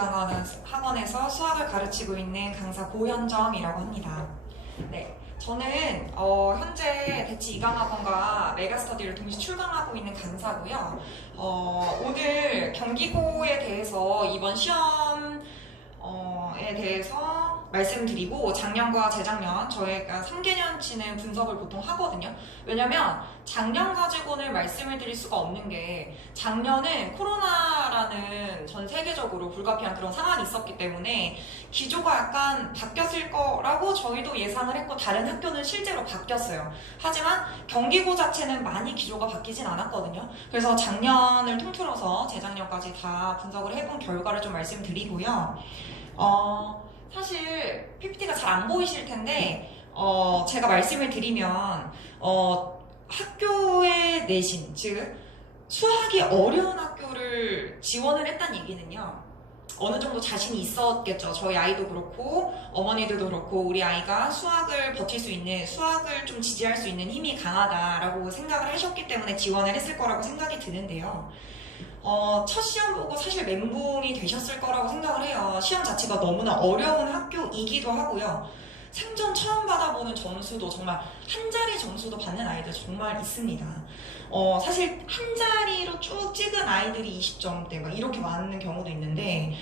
대치이강학원에서 수학을 가르치고 있는 강사 고현정이라고 합니다. 네, 저는 현재 대치이강학원과 메가스터디를 동시 출강하고 있는 강사고요. 오늘 경기고에 대해서 이번 시험에 대해서 말씀드리고 작년과 재작년 저희가 3개년치는 분석을 보통 하거든요. 왜냐면 작년 가지고는 말씀을 드릴 수가 없는 게 작년은 코로나라는 전 세계적으로 불가피한 그런 상황이 있었기 때문에 기조가 약간 바뀌었을 거라고 저희도 예상을 했고 다른 학교는 실제로 바뀌었어요. 하지만 경기고 자체는 많이 기조가 바뀌진 않았거든요. 그래서 작년을 통틀어서 재작년까지 다 분석을 해본 결과를 좀 말씀드리고요. 사실 PPT가 잘 안 보이실 텐데 제가 말씀을 드리면 학교의 내신, 즉 수학이 어려운 학교를 지원을 했다는 얘기는요, 어느 정도 자신이 있었겠죠. 저희 아이도 그렇고 어머니들도 그렇고 우리 아이가 수학을 버틸 수 있는, 수학을 좀 지지할 수 있는 힘이 강하다라고 생각을 하셨기 때문에 지원을 했을 거라고 생각이 드는데요. 첫 시험 보고 사실 멘붕이 되셨을 거라고 생각을 해요. 시험 자체가 너무나 어려운 학교이기도 하고요. 생전 처음 받아보는 점수도 정말 한 자리 점수도 받는 아이들 정말 있습니다. 사실 한 자리로 쭉 찍은 아이들이 20점대 막 이렇게 많은 경우도 있는데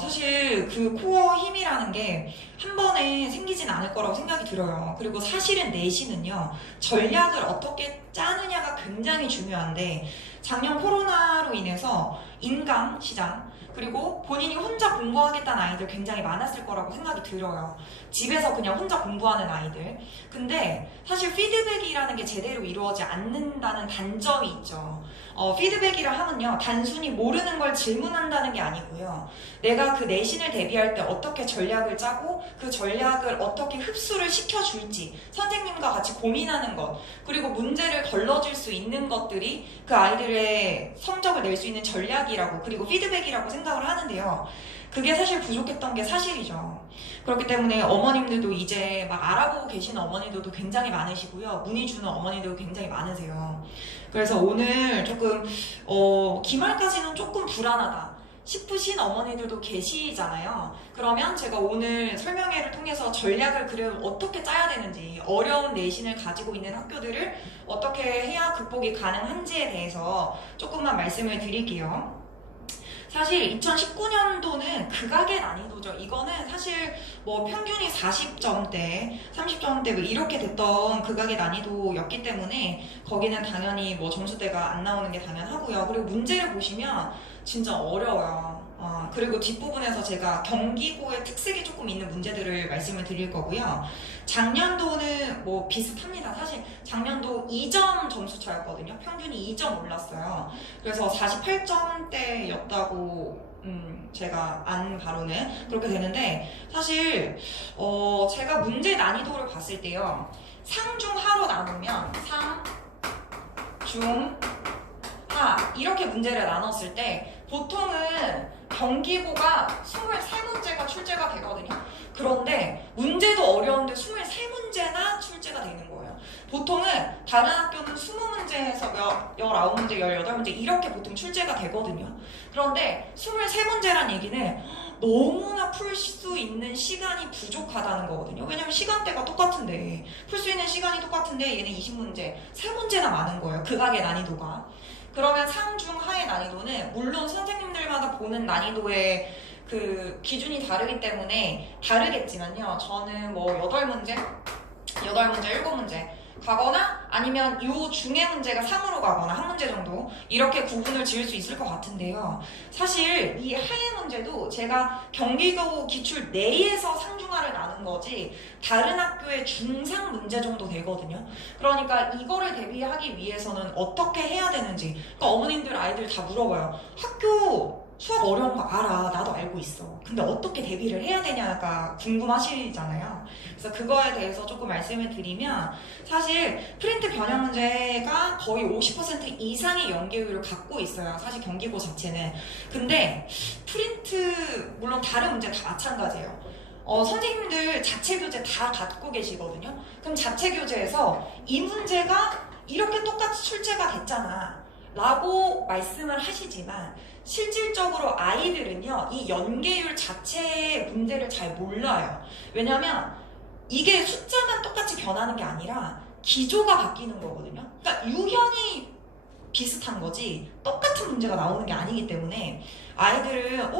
사실 그 코어 힘이라는 게 한 번에 생기진 않을 거라고 생각이 들어요. 그리고 사실은 내신은요, 전략을 어떻게 짜느냐가 굉장히 중요한데 작년 코로나로 인해서 인강 시장, 그리고 본인이 혼자 공부하겠다는 아이들 굉장히 많았을 거라고 생각이 들어요. 집에서 그냥 혼자 공부하는 아이들. 근데 사실 피드백이라는 게 제대로 이루어지지 않는다는 단점이 있죠. 피드백이라 하면요, 단순히 모르는 걸 질문한다는 게 아니고요. 내가 그 내신을 대비할 때 어떻게 전략을 짜고 그 전략을 어떻게 흡수를 시켜줄지 선생님과 같이 고민하는 것, 그리고 문제를 걸러줄 수 있는 것들이 그 아이들의 성적을 낼 수 있는 전략이라고, 그리고 피드백이라고 생각을 하는데요. 그게 사실 부족했던 게 사실이죠. 그렇기 때문에 어머님들도 이제 막 알아보고 계시는 어머니들도 굉장히 많으시고요. 문의 주는 어머니들도 굉장히 많으세요. 그래서 오늘 조금 기말까지는 조금 불안하다 싶으신 어머니들도 계시잖아요. 그러면 제가 오늘 설명회를 통해서 전략을 그럼 어떻게 짜야 되는지, 어려운 내신을 가지고 있는 학교들을 어떻게 해야 극복이 가능한지에 대해서 조금만 말씀을 드릴게요. 사실 2019년도는 극악의 난이도죠. 이거는 사실 뭐 평균이 40점대, 30점대 뭐 이렇게 됐던 극악의 난이도였기 때문에 거기는 당연히 뭐 점수대가 안 나오는 게 당연하고요. 그리고 문제를 보시면 진짜 어려워요. 그리고 뒷부분에서 제가 경기고의 특색이 조금 있는 문제들을 말씀을 드릴 거고요. 작년도는 뭐 비슷합니다. 사실 작년도 2점 점수 차였거든요. 평균이 2점 올랐어요. 그래서 48점대였다고 제가 안 바로는 그렇게 되는데, 사실 제가 문제 난이도를 봤을 때요, 상중하로 나누면 상, 중, 하 이렇게 문제를 나눴을 때 보통은 경기고가 23문제가 출제가 되거든요. 그런데 문제도 어려운데 23문제나 출제가 되는 거예요. 보통은 다른 학교는 20문제에서 19문제, 18문제 이렇게 보통 출제가 되거든요. 그런데 23문제란 얘기는 너무나 풀 수 있는 시간이 부족하다는 거거든요. 왜냐면 시간대가 똑같은데, 풀 수 있는 시간이 똑같은데 얘는 20문제, 3문제나 많은 거예요. 극악의 난이도가. 그러면 상중하의 난이도는 물론 선생님들마다 보는 난이도의 그 기준이 다르기 때문에 다르겠지만요. 저는 뭐 8문제, 7문제 가거나 아니면 요 중에 문제가 상으로 가거나 한 문제 정도 이렇게 구분을 지을 수 있을 것 같은데요. 사실 이 하의 문제도 제가 경기도 기출 내에서 상중하를 나눈 거지 다른 학교의 중상 문제 정도 되거든요. 그러니까 이거를 대비하기 위해서는 어떻게 해야 되는지, 그러니까 어머님들 아이들 다 물어봐요. 학교 수학 어려운 거 알아. 나도 알고 있어. 근데 어떻게 대비를 해야 되냐가 궁금하시잖아요. 그래서 그거에 대해서 조금 말씀을 드리면, 사실 프린트 변형 문제가 거의 50% 이상의 연계율을 갖고 있어요. 사실 경기고 자체는. 근데 프린트 물론 다른 문제 다 마찬가지예요. 선생님들 자체 교재 다 갖고 계시거든요. 그럼 자체 교재에서 이 문제가 이렇게 똑같이 출제가 됐잖아 라고 말씀을 하시지만 실질적으로 아이들은요, 이 연계율 자체의 문제를 잘 몰라요. 왜냐면 이게 숫자만 똑같이 변하는 게 아니라 기조가 바뀌는 거거든요. 그러니까 유형이 비슷한 거지 똑같은 문제가 나오는 게 아니기 때문에 아이들은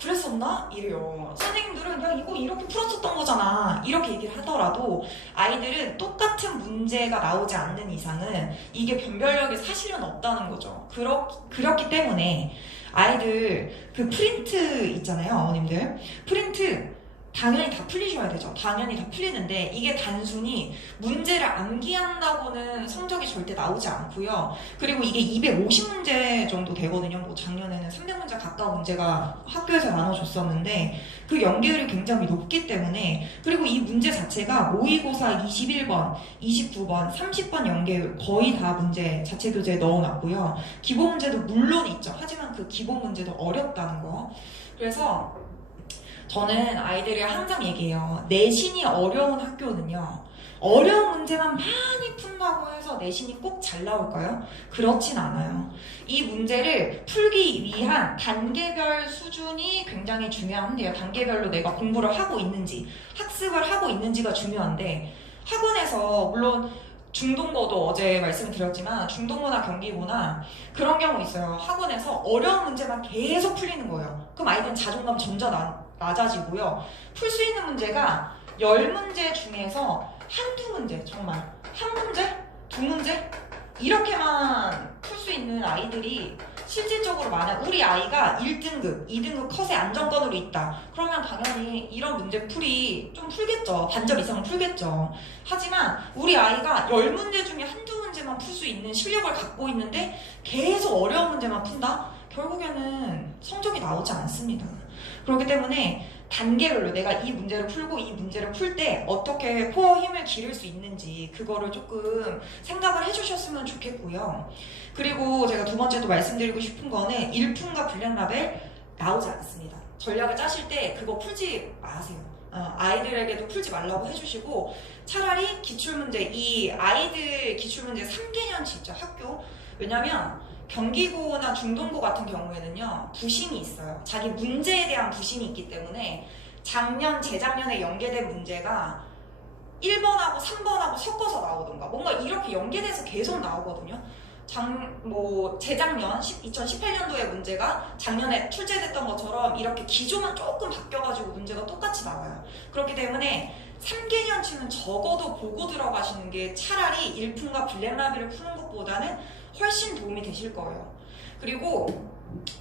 그랬었나? 이래요. 선생님들은 야 이거 이렇게 풀었었던 거잖아 이렇게 얘기를 하더라도 아이들은 똑같은 문제가 나오지 않는 이상은 이게 변별력이 사실은 없다는 거죠. 그렇기 때문에 아이들 그 프린트 있잖아요, 어머님들. 프린트 당연히 다 풀리셔야 되죠. 당연히 다 풀리는데 이게 단순히 문제를 암기한다고는 성적이 절대 나오지 않고요. 그리고 이게 250문제 정도 되거든요. 뭐 작년에는 300문제 가까운 문제가 학교에서 나눠줬었는데 그 연계율이 굉장히 높기 때문에, 그리고 이 문제 자체가 모의고사 21번, 29번, 30번 연계율 거의 다 문제 자체 교재에 넣어놨고요. 기본 문제도 물론 있죠. 하지만 그 기본 문제도 어렵다는 거. 그래서 저는 아이들이 항상 얘기해요. 내신이 어려운 학교는요, 어려운 문제만 많이 푼다고 해서 내신이 꼭 잘 나올까요? 그렇진 않아요. 이 문제를 풀기 위한 단계별 수준이 굉장히 중요한데요. 단계별로 내가 공부를 하고 있는지, 학습을 하고 있는지가 중요한데, 학원에서 물론 중동고도 어제 말씀드렸지만 중동고나 경기고나 그런 경우 있어요. 학원에서 어려운 문제만 계속 풀리는 거예요. 그럼 아이들은 자존감 점점 낮아지고요. 풀 수 있는 문제가 10문제 중에서 한두 문제, 정말 한 문제? 두 문제? 이렇게만 풀 수 있는 아이들이 실질적으로 많아요. 우리 아이가 1등급, 2등급 컷의 안정권으로 있다. 그러면 당연히 이런 문제 풀이 좀 풀겠죠. 반점 이상은 풀겠죠. 하지만 우리 아이가 10문제 중에 한두 문제만 풀 수 있는 실력을 갖고 있는데 계속 어려운 문제만 푼다? 결국에는 성적이 나오지 않습니다. 그렇기 때문에 단계별로 내가 이 문제를 풀고 이 문제를 풀 때 어떻게 코어 힘을 기를 수 있는지 그거를 조금 생각을 해주셨으면 좋겠고요. 그리고 제가 두 번째 또 말씀드리고 싶은 거는 일품과 블랙라벨 나오지 않습니다. 전략을 짜실 때 그거 풀지 마세요. 아이들에게도 풀지 말라고 해주시고 차라리 기출문제, 이 아이들 기출문제 3개년치 있죠, 학교. 왜냐면 경기고나 중동고 같은 경우에는요, 부심이 있어요. 자기 문제에 대한 부심이 있기 때문에 작년, 재작년에 연계된 문제가 1번하고 3번하고 섞어서 나오던가 뭔가 이렇게 연계돼서 계속 나오거든요. 재작년 2018년도의 문제가 작년에 출제됐던 것처럼 이렇게 기조만 조금 바뀌어가지고 문제가 똑같이 나와요. 그렇기 때문에 3개년치는 적어도 보고 들어가시는 게 차라리 일품과 블랙라벨을 푸는 것보다는 훨씬 도움이 되실 거예요. 그리고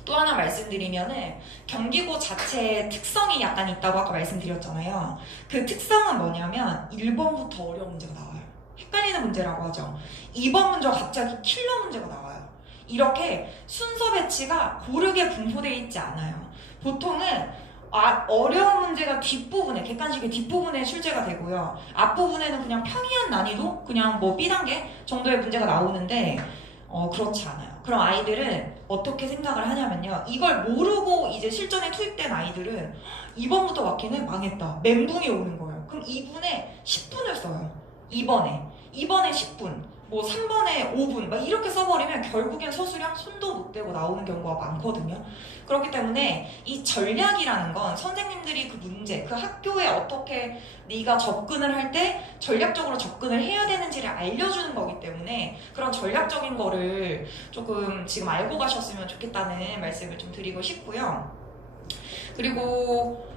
또 하나 말씀드리면은 경기고 자체의 특성이 약간 있다고 아까 말씀드렸잖아요. 그 특성은 뭐냐면 1번부터 어려운 문제가 나와요. 헷갈리는 문제라고 하죠. 2번 문제가 갑자기 킬러 문제가 나와요. 이렇게 순서 배치가 고르게 분포되어 있지 않아요. 보통은 어려운 문제가 뒷부분에, 객관식의 뒷부분에 출제가 되고요. 앞부분에는 그냥 평이한 난이도, 그냥 뭐 B단계 정도의 문제가 나오는데 그렇지 않아요. 그럼 아이들은 어떻게 생각을 하냐면요. 이걸 모르고 이제 실전에 투입된 아이들은 2번부터 막히는 망했다. 멘붕이 오는 거예요. 그럼 2분에 10분을 써요. 2번에 10분, 뭐 3번에 5분 막 이렇게 써버리면 결국엔 서술형 손도 못 대고 나오는 경우가 많거든요. 그렇기 때문에 이 전략이라는 건 선생님들이 그 문제, 그 학교에 어떻게 네가 접근을 할 때 전략적으로 접근을 해야 되는지를 알려주는 거기 때문에 그런 전략적인 거를 조금 지금 알고 가셨으면 좋겠다는 말씀을 좀 드리고 싶고요. 그리고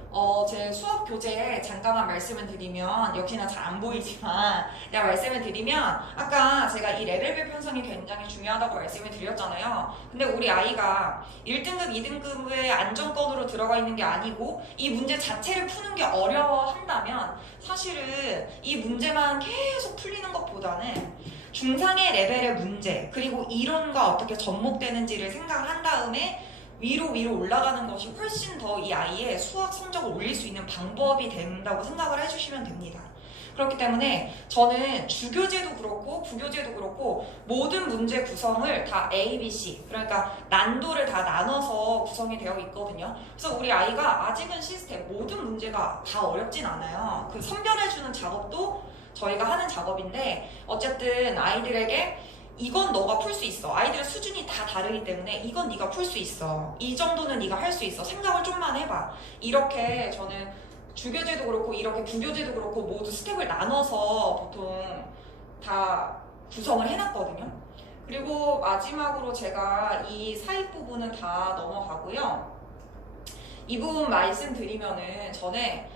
제 수업 교재에 잠깐만 말씀을 드리면, 역시나 잘 안 보이지만 내가 말씀을 드리면, 아까 제가 이 레벨별 편성이 굉장히 중요하다고 말씀을 드렸잖아요. 근데 우리 아이가 1등급, 2등급의 안정권으로 들어가 있는 게 아니고 이 문제 자체를 푸는 게 어려워한다면 사실은 이 문제만 계속 풀리는 것보다는 중상의 레벨의 문제, 그리고 이론과 어떻게 접목되는지를 생각을 한 다음에 위로 올라가는 것이 훨씬 더 이 아이의 수학 성적을 올릴 수 있는 방법이 된다고 생각을 해주시면 됩니다. 그렇기 때문에 저는 주교재도 그렇고 부교재도 그렇고 모든 문제 구성을 다 A, B, C, 그러니까 난도를 다 나눠서 구성이 되어 있거든요. 그래서 우리 아이가 아직은 시스템 모든 문제가 다 어렵진 않아요. 그 선별해주는 작업도 저희가 하는 작업인데 어쨌든 아이들에게 이건 너가 풀 수 있어. 아이들의 수준이 다 다르기 때문에 이건 네가 풀 수 있어. 이 정도는 네가 할 수 있어. 생각을 좀만 해봐. 이렇게 저는 주교제도 그렇고 이렇게 부교제도 그렇고 모두 스텝을 나눠서 보통 다 구성을 해놨거든요. 그리고 마지막으로 제가 이 사입 부분은 다 넘어가고요. 이 부분 말씀드리면은 전에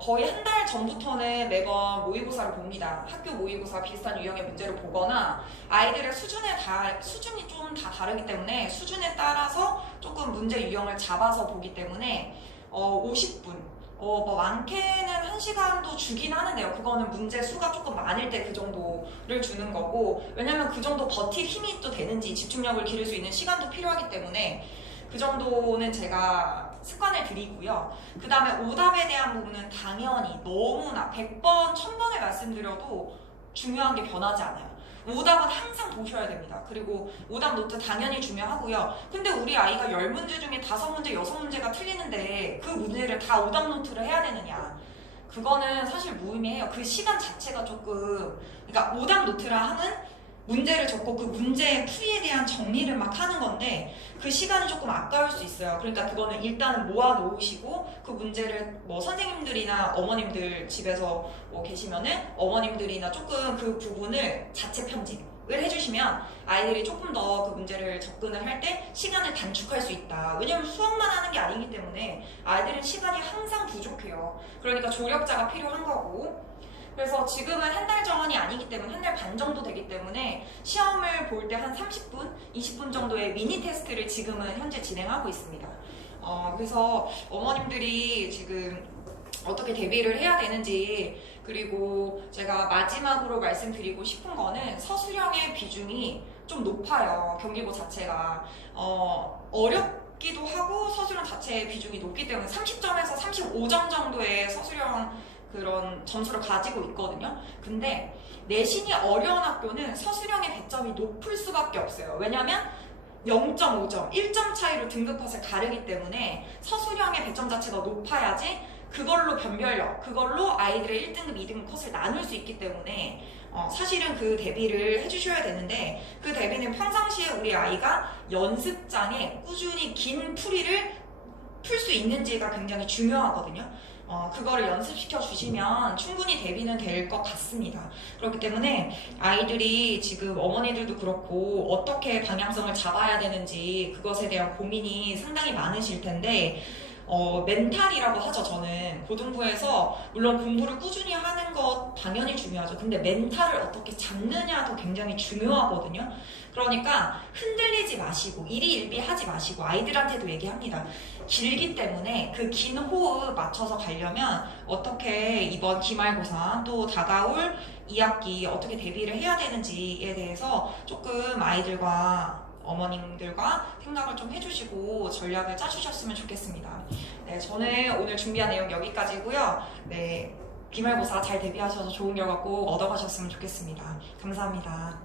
거의 한 달 전부터는 매번 모의고사를 봅니다. 학교 모의고사 비슷한 유형의 문제를 보거나 아이들의 수준이 좀 다 다르기 때문에 수준에 따라서 조금 문제 유형을 잡아서 보기 때문에 50분 뭐 많게는 1시간도 주긴 하는데요. 그거는 문제 수가 조금 많을 때 그 정도를 주는 거고, 왜냐면 그 정도 버틸 힘이 또 되는지 집중력을 기를 수 있는 시간도 필요하기 때문에 그 정도는 제가 습관을 들이고요. 그 다음에 오답에 대한 부분은 당연히 너무나 100번, 1000번을 말씀드려도 중요한 게 변하지 않아요. 오답은 항상 보셔야 됩니다. 그리고 오답 노트 당연히 중요하고요. 근데 우리 아이가 10문제 중에 5문제, 6문제가 틀리는데 그 문제를 다 오답 노트를 해야 되느냐. 그거는 사실 무의미해요. 그 시간 자체가 조금, 그러니까 오답 노트라 하는 문제를 적고 그 문제의 풀이에 대한 정리를 막 하는 건데 그 시간이 조금 아까울 수 있어요. 그러니까 그거는 일단은 모아 놓으시고 그 문제를 뭐 선생님들이나 어머님들 집에서 뭐 계시면은 어머님들이나 조금 그 부분을 자체 편집을 해주시면 아이들이 조금 더 그 문제를 접근을 할 때 시간을 단축할 수 있다. 왜냐면 수학만 하는 게 아니기 때문에 아이들은 시간이 항상 부족해요. 그러니까 조력자가 필요한 거고, 그래서 지금은 한 달 정원이 아니기 때문에 한 달 반 정도 되기 때문에 시험을 볼 때 한 30분, 20분 정도의 미니 테스트를 지금은 현재 진행하고 있습니다. 그래서 어머님들이 지금 어떻게 대비를 해야 되는지, 그리고 제가 마지막으로 말씀드리고 싶은 거는 서술형의 비중이 좀 높아요. 경기고 자체가 어렵기도 하고 서술형 자체의 비중이 높기 때문에 30점에서 35점 정도의 서술형 그런 점수를 가지고 있거든요. 근데 내신이 어려운 학교는 서술형의 배점이 높을 수밖에 없어요. 왜냐면 0.5점, 1점 차이로 등급컷을 가르기 때문에 서술형의 배점 자체가 높아야지 그걸로 변별력, 그걸로 아이들의 1등급, 2등급 컷을 나눌 수 있기 때문에 사실은 그 대비를 해주셔야 되는데, 그 대비는 평상시에 우리 아이가 연습장에 꾸준히 긴 풀이를 풀 수 있는지가 굉장히 중요하거든요. 그거를 연습시켜 주시면 충분히 대비는 될 것 같습니다. 그렇기 때문에 아이들이 지금 어머니들도 그렇고 어떻게 방향성을 잡아야 되는지 그것에 대한 고민이 상당히 많으실 텐데, 멘탈이라고 하죠. 저는 고등부에서 물론 공부를 꾸준히 하는 것 당연히 중요하죠. 근데 멘탈을 어떻게 잡느냐도 굉장히 중요하거든요. 그러니까 흔들리지 마시고 일희일비하지 마시고, 아이들한테도 얘기합니다. 길기 때문에 그 긴 호흡 맞춰서 가려면 어떻게 이번 기말고사 또 다가올 2학기 어떻게 대비를 해야 되는지에 대해서 조금 아이들과 어머님들과 생각을 좀 해주시고 전략을 짜주셨으면 좋겠습니다. 네, 저는 오늘 준비한 내용 여기까지고요. 네, 기말고사 잘 대비하셔서 좋은 결과 꼭 얻어가셨으면 좋겠습니다. 감사합니다.